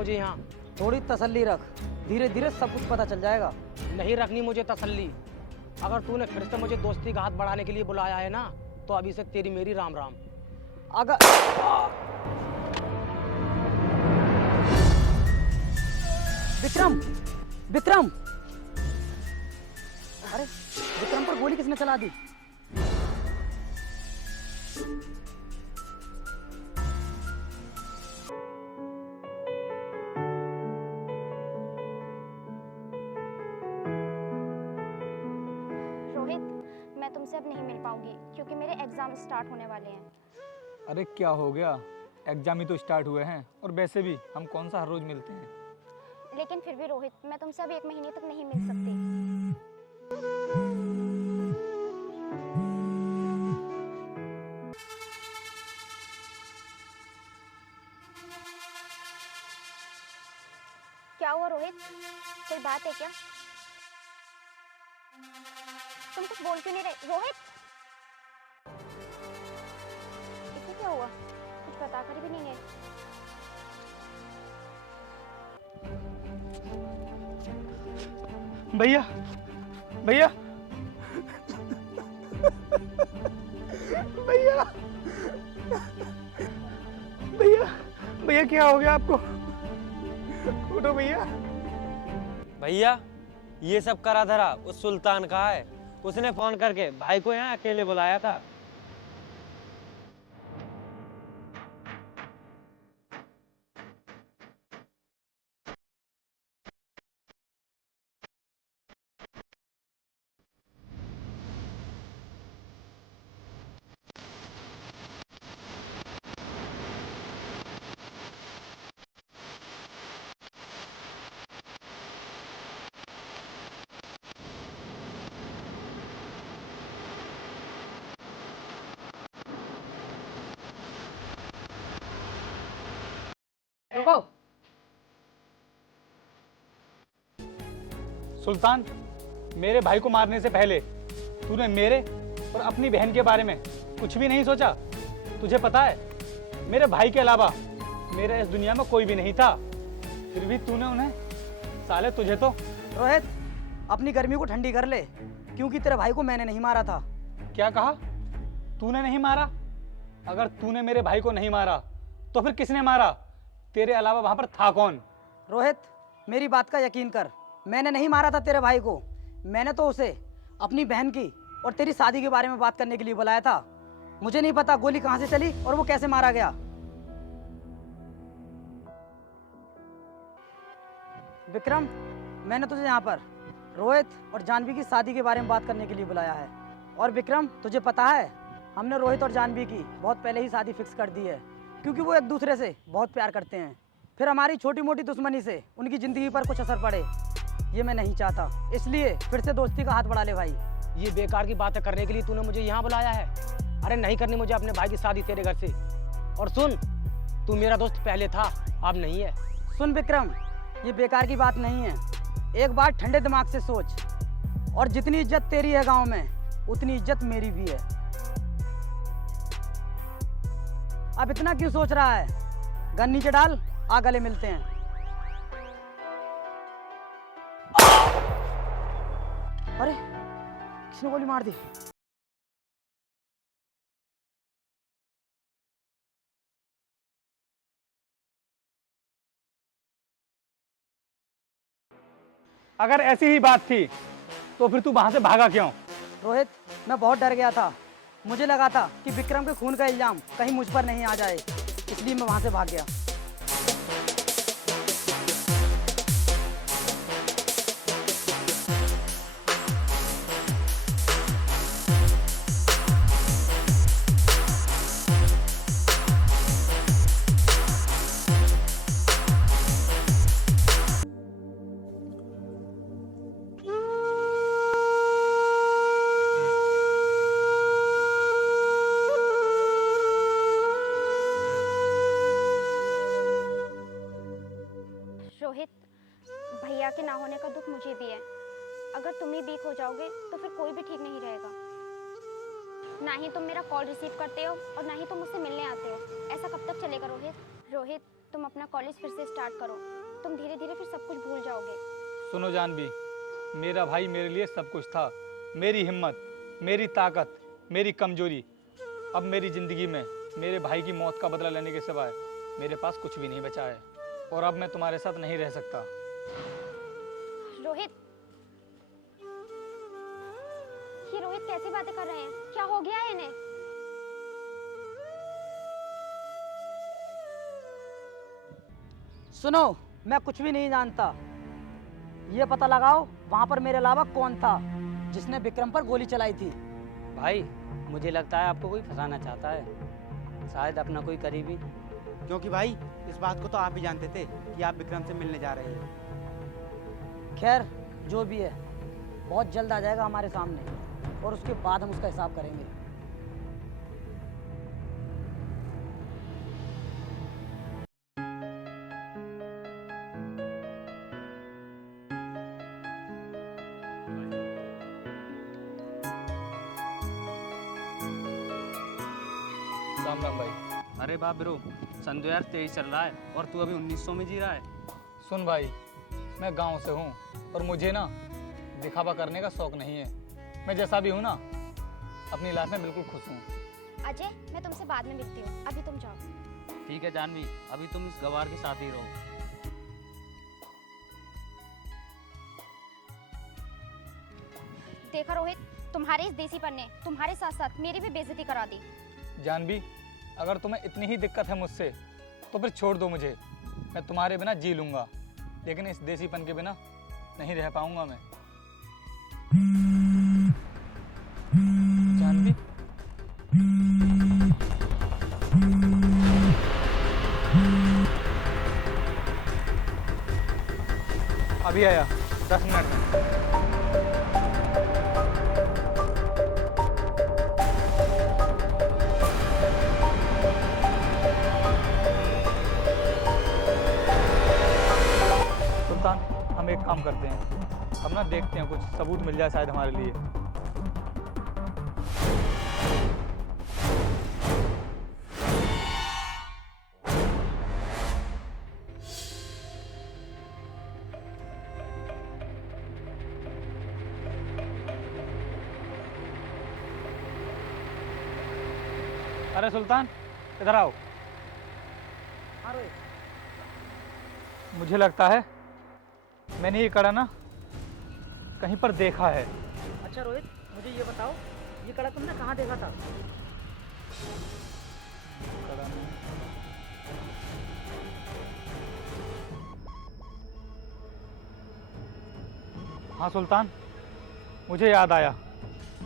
मुझे यहाँ। थोड़ी तसल्ली रख, धीरे धीरे सब कुछ पता चल जाएगा। नहीं रखनी मुझे तसल्ली। अगर तूने फिर से मुझे दोस्ती का हाथ बढ़ाने के लिए बुलाया है ना, तो अभी से तेरी मेरी राम राम। अगर विक्रम, विक्रम, अरे विक्रम पर गोली किसने चला दी? रोहित, मैं तुमसे अब नहीं मिल पाऊंगी क्योंकि मेरे एग्जाम स्टार्ट होने वाले हैं। अरे क्या हो गया, एग्जाम ही तो स्टार्ट हुए हैं और वैसे भी हम कौन सा हर रोज मिलते हैं। लेकिन फिर भी रोहित, मैं तुमसे अब 1 महीने तक नहीं मिल सकती। क्या हुआ रोहित, कोई बात है क्या? तुम कुछ बोल क्यों नहीं रहे? रोहित, इसे क्या हुआ? कुछ बता कर भी नहीं है। भैया, भैया, भैया, भैया, भैया क्या हो गया आपको? उठो भैया। भैया, ये सब करा धरा उस सुल्तान का है। उसने फोन करके भाई को यहाँ अकेले बुलाया था। रुको। सुल्तान, मेरे भाई को मारने से पहले तूने मेरे और अपनी बहन के बारे में कुछ भी नहीं सोचा? तुझे पता है, मेरे भाई के अलावा मेरे इस दुनिया में कोई भी नहीं था, फिर भी तूने उन्हें, साले तुझे तो। रोहित, अपनी गर्मी को ठंडी कर ले, क्योंकि तेरे भाई को मैंने नहीं मारा था। क्या कहा? तूने नहीं मारा? अगर तूने मेरे भाई को नहीं मारा तो फिर किसने मारा? तेरे अलावा वहां पर था कौन? रोहित, मेरी बात का यकीन कर, मैंने नहीं मारा था तेरे भाई को। मैंने तो उसे अपनी बहन की और तेरी शादी के बारे में बात करने के लिए बुलाया था। मुझे नहीं पता गोली कहां से चली और वो कैसे मारा गया। विक्रम, मैंने तुझे यहाँ पर रोहित और जानवी की शादी के बारे में बात करने के लिए बुलाया है। और विक्रम, तुझे पता है, हमने रोहित और जानवी की बहुत पहले ही शादी फिक्स कर दी है, क्योंकि वो एक दूसरे से बहुत प्यार करते हैं। फिर हमारी छोटी मोटी दुश्मनी से उनकी ज़िंदगी पर कुछ असर पड़े, ये मैं नहीं चाहता। इसलिए फिर से दोस्ती का हाथ बढ़ा ले भाई। ये बेकार की बातें करने के लिए तूने मुझे यहाँ बुलाया है? अरे नहीं करनी मुझे अपने भाई की शादी तेरे घर से। और सुन, तू मेरा दोस्त पहले था, अब नहीं है। सुन विक्रम, ये बेकार की बात नहीं है। एक बार ठंडे दिमाग से सोच, और जितनी इज्जत तेरी है गांव में, उतनी इज्जत मेरी भी है। अब इतना क्यों सोच रहा है? गन नीचे डाल, आ गले मिलते हैं। अरे किसने गोली मार दी? अगर ऐसी ही बात थी तो फिर तू वहां से भागा क्यों? रोहित, मैं बहुत डर गया था। मुझे लगा था कि विक्रम के खून का इल्जाम कहीं मुझ पर नहीं आ जाए, इसलिए मैं वहां से भाग गया। रोहित, भैया के ना होने का दुख मुझे भी है। अगर तुम ही वीक हो जाओगे तो फिर कोई भी ठीक नहीं रहेगा। ना ही तुम मेरा कॉल रिसीव करते हो और ना ही तुम मुझसे मिलने आते हो। ऐसा कब तक चलेगा रोहित? रोहित, तुम अपना कॉलेज फिर से स्टार्ट करो। तुम धीरे धीरे फिर सब कुछ भूल जाओगे। सुनो जानवी, मेरा भाई मेरे लिए सब कुछ था। मेरी हिम्मत, मेरी ताकत, मेरी कमजोरी। अब मेरी ज़िंदगी में मेरे भाई की मौत का बदला लेने के सिवाय मेरे पास कुछ भी नहीं बचा है। और अब मैं तुम्हारे साथ नहीं रह सकता। रोहित, ये रोहित कैसी बातें कर रहे हैं? क्या हो गया है इन्हें? सुनो, मैं कुछ भी नहीं जानता। ये पता लगाओ वहां पर मेरे अलावा कौन था जिसने विक्रम पर गोली चलाई थी। भाई मुझे लगता है आपको कोई फंसाना चाहता है, शायद अपना कोई करीबी। क्योंकि भाई इस बात को तो आप भी जानते थे कि आप विक्रम से मिलने जा रहे हैं। खैर जो भी है, बहुत जल्द आ जाएगा हमारे सामने और उसके बाद हम उसका हिसाब करेंगे। राम राम भाई। अरे बाप ब्रो, सन 2023 चल रहा है और तू अभी 1900 में जी रहा है। सुन भाई, मैं गांव से हूँ और मुझे ना दिखावा करने का शौक नहीं है। मैं जैसा भी हूँ ना, अपनी लाइफ में बिल्कुल खुश हूँ। अजय, मैं तुमसे बाद में मिलती हूँ, अभी तुम जाओ। ठीक है जानवी, अभी तुम इस गवार के साथ ही रहो। देखा रोहित, तुम्हारे इस देसीपन ने तुम्हारे साथ साथ मेरी भी बेइज्जती करा दी। जानवी, अगर तुम्हें इतनी ही दिक्कत है मुझसे तो फिर छोड़ दो मुझे। मैं तुम्हारे बिना जी लूँगा, लेकिन इस देसीपन के बिना नहीं रह पाऊँगा मैं। जानवी, अभी आया 10 मिनट में। सुल्तान, हम एक काम करते हैं, हम ना देखते हैं कुछ सबूत मिल जाए शायद हमारे लिए। अरे सुल्तान, इधर आओ। हाँ रोहित, मुझे लगता है मैंने ये कड़ा ना कहीं पर देखा है। अच्छा रोहित, मुझे ये बताओ, ये कड़ा तुमने कहाँ देखा था? कड़ा नहीं। हाँ सुल्तान, मुझे याद आया।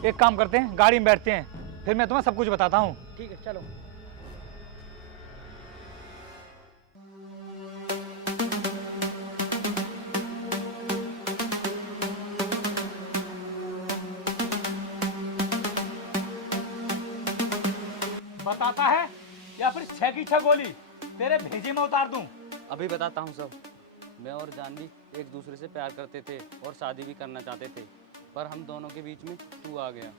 एक काम करते हैं, गाड़ी में बैठते हैं, फिर मैं तुम्हें सब कुछ बताता हूँ। ठीक है, चलो। बताता है या फिर 6 की 6 गोली तेरे भेजे में उतार दूं? अभी बताता हूँ सब। मैं और जानवी एक दूसरे से प्यार करते थे और शादी भी करना चाहते थे, पर हम दोनों के बीच में तू आ गया।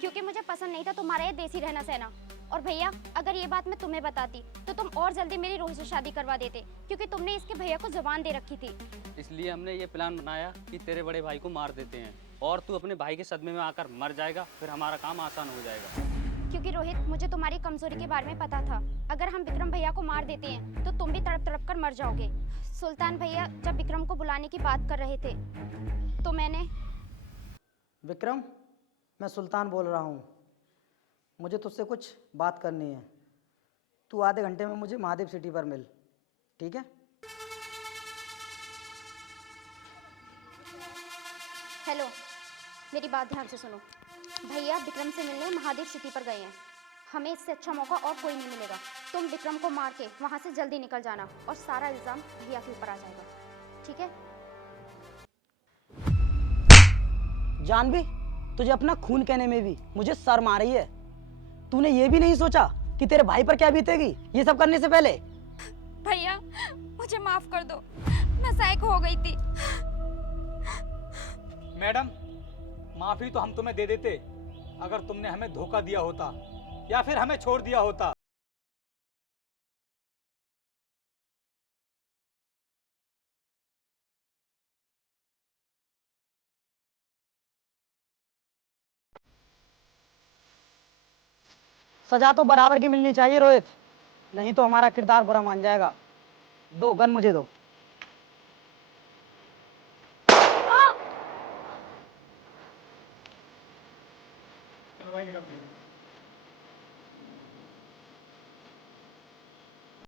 क्योंकि मुझे पसंद नहीं था तुम्हारा ये देसी रहना सहना। और भैया, अगर ये बात मैं तुम्हें बताती तो तुम और जल्दी मेरी रोहित से शादी करवा देते, क्योंकि तुमने इसके भैया को जुबान दे रखी थी। इसलिए हमने ये प्लान बनाया कि तेरे बड़े भाई को मार देते हैं और तू अपने भाई के सदमे में आकर मर जाएगा, फिर हमारा काम आसान हो जाएगा। क्योंकि रोहित, मुझे तुम्हारी कमजोरी के बारे में पता था। अगर हम विक्रम भैया को मार देते हैं तो तुम भी तड़प तड़प कर मर जाओगे। सुल्तान भैया जब विक्रम को बुलाने की बात कर रहे थे तो मैंने। विक्रम, मैं सुल्तान बोल रहा हूँ। मुझे तुझसे कुछ बात करनी है। तू आधे घंटे में मुझे महादेव सिटी पर मिल, ठीक है? हेलो, मेरी बात ध्यान से सुनो। भैया विक्रम से मिलने महादेव सिटी पर गए हैं। हमें इससे अच्छा मौका और कोई नहीं मिलेगा। तुम विक्रम को मार के वहाँ से जल्दी निकल जाना और सारा इल्ज़ाम भैया के ऊपर आ जाएगा, ठीक है? जानवी, तुझे अपना खून कहने में भी मुझे शर्म आ रही है। तूने ये भी नहीं सोचा कि तेरे भाई पर क्या बीतेगी ये सब करने से पहले? भैया मुझे माफ कर दो, मैं साइक हो गई थी। मैडम, माफी तो हम तुम्हें दे देते अगर तुमने हमें धोखा दिया होता या फिर हमें छोड़ दिया होता। सजा तो बराबर की मिलनी चाहिए रोहित, नहीं तो हमारा किरदार बुरा मान जाएगा। दो गन मुझे दो।